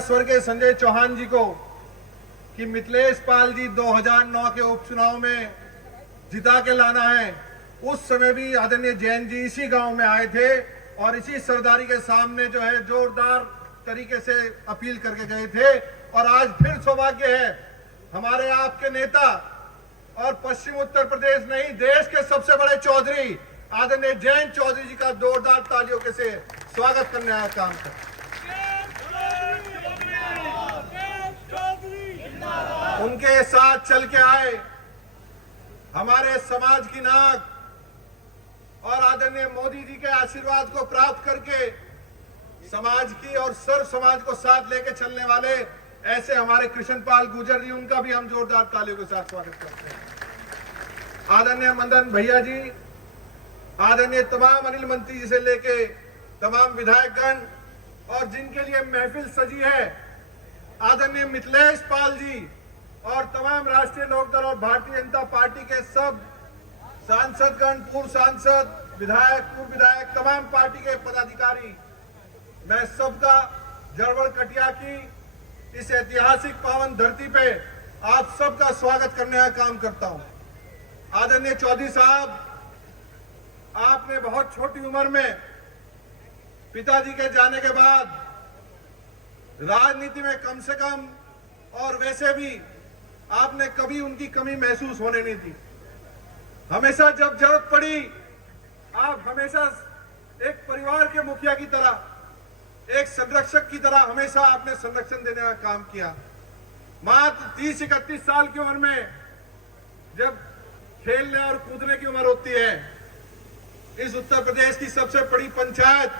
स्वर्गीय संजय चौहान जी को कि मिथिलेश पाल जी 2009 के उपचुनाव में जिता के लाना है। उस समय भी आदरणीय जैन जी इसी गांव में आए थे और इसी सरदारी के सामने जो है जोरदार तरीके से अपील करके गए थे। और आज फिर सौभाग्य है हमारे आपके नेता और पश्चिम उत्तर प्रदेश नहीं देश के सबसे बड़े चौधरी आदरणीय जैन चौधरी जी का जोरदार तालियों के से स्वागत करने आया काम कर। उनके साथ चल के आए हमारे समाज की नाक और आदरणीय मोदी जी के आशीर्वाद को प्राप्त करके समाज की और सर्व समाज को साथ लेके चलने वाले ऐसे हमारे कृष्णपाल गुर्जर जी, उनका भी हम जोरदार तालियों के साथ स्वागत करते हैं। आदरणीय मदन भैया जी, आदरणीय तमाम अनिल मंत्री जी से लेके तमाम विधायकगण और जिनके लिए महफिल सजी है आदरणीय मिथिलेश पाल जी और तमाम राष्ट्रीय लोकदल और भारतीय जनता पार्टी के सब सांसदगण, पूर्व सांसद, विधायक, पूर्व विधायक, तमाम पार्टी के पदाधिकारी, मैं सबका जड़वड़ कटिया की इस ऐतिहासिक पावन धरती पे आप सबका स्वागत करने का काम करता हूं। आदरणीय चौधरी साहब, आपने बहुत छोटी उम्र में पिताजी के जाने के बाद राजनीति में कम से कम और वैसे भी आपने कभी उनकी कमी महसूस होने नहीं दी। हमेशा जब जरूरत पड़ी आप हमेशा एक परिवार के मुखिया की तरह, एक संरक्षक की तरह हमेशा आपने संरक्षण देने का काम किया। मात्र 30-31 साल की उम्र में जब खेलने और कूदने की उम्र होती है, इस उत्तर प्रदेश की सबसे बड़ी पंचायत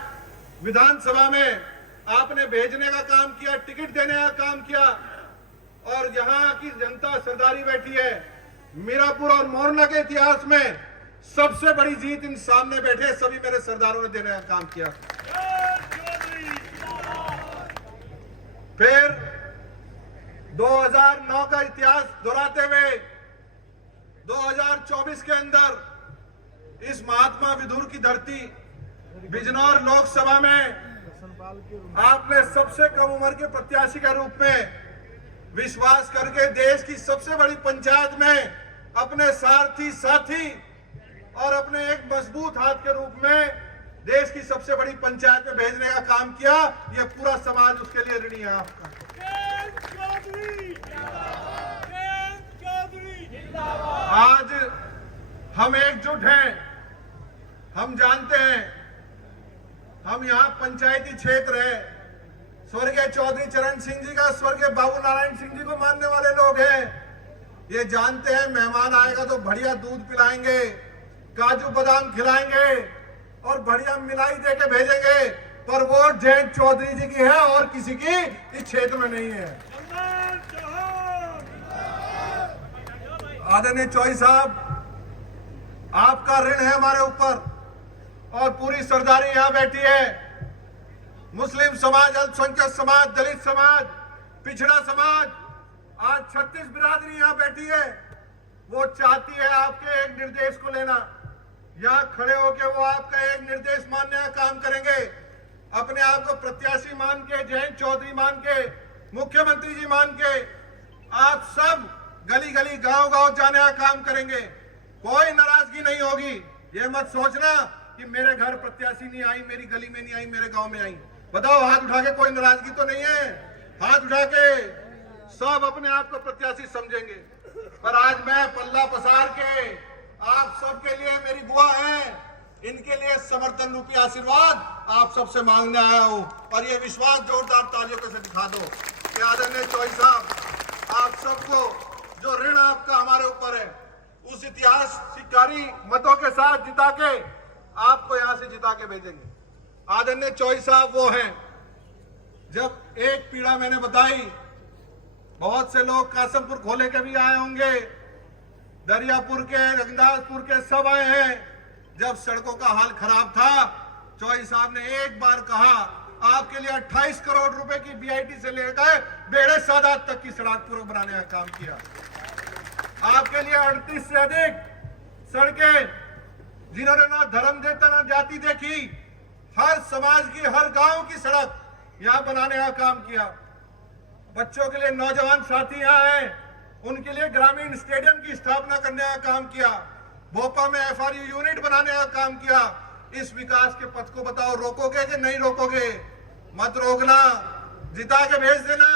विधानसभा में आपने भेजने का काम किया, टिकट देने का काम किया और यहाँ की जनता सरदारी बैठी है। मीरापुर और मोरना के इतिहास में सबसे बड़ी जीत इन सामने बैठे सभी मेरे सरदारों ने देने का काम किया। फिर 2009 का इतिहास दोहराते हुए 2024 के अंदर इस महात्मा विदुर की धरती बिजनौर लोकसभा में आपने सबसे कम उम्र के प्रत्याशी के रूप में विश्वास करके देश की सबसे बड़ी पंचायत में अपने साथी और अपने एक मजबूत हाथ के रूप में देश की सबसे बड़ी पंचायत में भेजने का काम किया। यह पूरा समाज उसके लिए ऋणी है आपका। आज हम एकजुट हैं। हम जानते हैं हम यहाँ पंचायती क्षेत्र है, स्वर्गीय चौधरी चरण सिंह जी का स्वर्गीय बाबू नारायण सिंह जी को मानने वाले लोग हैं। ये जानते हैं मेहमान आएगा तो बढ़िया दूध पिलाएंगे, काजू बादाम खिलाएंगे और बढ़िया मिलाई देके भेजेंगे, पर वोट जैन चौधरी जी की है और किसी की इस क्षेत्र में नहीं है। आदरणीय चौधरी साहब, आपका ऋण है हमारे ऊपर और पूरी सरदारी यहाँ बैठी है। मुस्लिम समाज, अल्पसंख्यक समाज, दलित समाज, पिछड़ा समाज, आज 36 बिरादरी यहाँ बैठी है। वो चाहती है आपके एक निर्देश को लेना। यहाँ खड़े होकर वो आपका एक निर्देश मानने का काम करेंगे। अपने आप को प्रत्याशी मान के, जैन चौधरी मान के, मुख्यमंत्री जी मान के आप सब गली गली, गांव गांव जाने का काम करेंगे। कोई नाराजगी नहीं होगी। ये मत सोचना कि मेरे घर प्रत्याशी नहीं आई, मेरी गली में नहीं आई, मेरे गांव में आई। बताओ, हाथ उठा के, कोई नाराजगी तो नहीं है? हाथ उठा के सब अपने आप को प्रत्याशी समझेंगे। पर आज मैं पल्ला पसार के आप सबके लिए, मेरी दुआ है, इनके लिए समर्थन रूपी आशीर्वाद आप सबसे मांगने आया हूं। और ये विश्वास जोरदार तालियों के से दिखा दो कि आदरणीय चौधरी साहब, आप सबको जो ऋण आपका हमारे ऊपर है, उस इतिहासकारी मतों के साथ जिता के आपको यहां से जिता के भेजेंगे। आदरणीय चौधरी साहब वो हैं, जब एक पीड़ा मैंने बताई, बहुत से लोग कासमपुर खोले के भी आए होंगे, दरियापुर के, रंगदासपुर के सब आए हैं। जब सड़कों का हाल खराब था, चौधरी साहब ने एक बार कहा आपके लिए 28 करोड़ रुपए की बीआईटी से लेकर बेड़े सादात तक की सड़क पूरा बनाने का काम किया। आपके लिए 38 से अधिक सड़कें, जिन्होंने ना धर्म देखा ना जाति देखी, हर समाज की, हर गांव की सड़क यहां बनाने का काम किया। बच्चों के लिए नौजवान साथी यहाँ हैं, उनके लिए ग्रामीण स्टेडियम की स्थापना करने का काम किया, भोपाल में FRU यूनिट बनाने का काम किया। इस विकास के पथ को बताओ, रोकोगे कि नहीं रोकोगे? मत रोकना, जिता के भेज देना।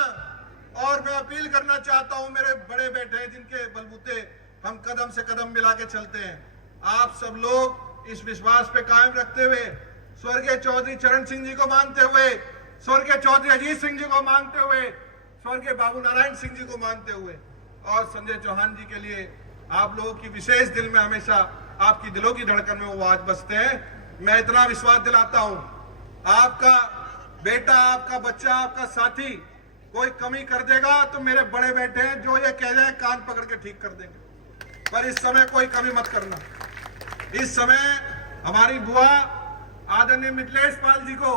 और मैं अपील करना चाहता हूं, मेरे बड़े बेटे हैं जिनके बलबूते हम कदम से कदम मिला के चलते हैं, आप सब लोग इस विश्वास पे कायम रखते हुए, स्वर्गीय चौधरी चरण सिंह जी को मानते हुए, स्वर्गीय चौधरी अजीत सिंह जी को मानते हुए, स्वर्गीय बाबू नारायण सिंह जी को मानते हुए और संजय चौहान जी के लिए आप लोगों की विशेष दिल में हमेशा आपकी दिलों की धड़कन में वो आज बसते हैं। मैं इतना विश्वास दिलाता हूं, आपका बेटा, आपका बच्चा, आपका साथी कोई कमी कर देगा तो मेरे बड़े बेटे हैं जो ये कह जाए कान पकड़ के ठीक कर देंगे। पर इस समय कोई कमी मत करना। इस समय हमारी बुआ आदरणीय मिथिलेश पाल जी को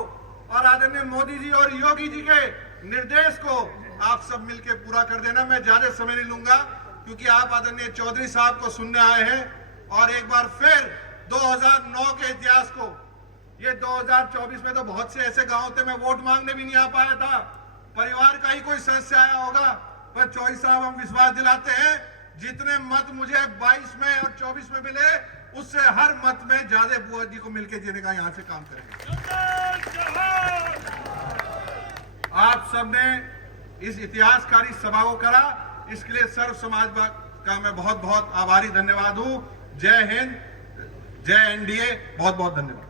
और आदरणीय मोदी जी और योगी जी के निर्देश को आप सब मिलकर पूरा कर देना। मैं ज्यादा समय नहीं लूंगा क्योंकि आप आदरणीय चौधरी साहब को सुनने आए हैं और एक बार फिर 2009 के इतिहास को, ये 2024 में तो बहुत से ऐसे गांव थे मैं वोट मांगने भी नहीं आ पाया था, परिवार का ही कोई सदस्य आया होगा, पर चौधरी साहब हम विश्वास दिलाते हैं जितने मत मुझे 22 में और 24 में मिले उससे हर मत में ज्यादा बुआ जी को मिलकर जीने का यहां से काम करेंगे। आप सबने इस इतिहासकारी सभा को करा, इसके लिए सर्व समाज का मैं बहुत बहुत आभारी धन्यवाद हूं। जय हिंद, जय NDA, बहुत बहुत धन्यवाद।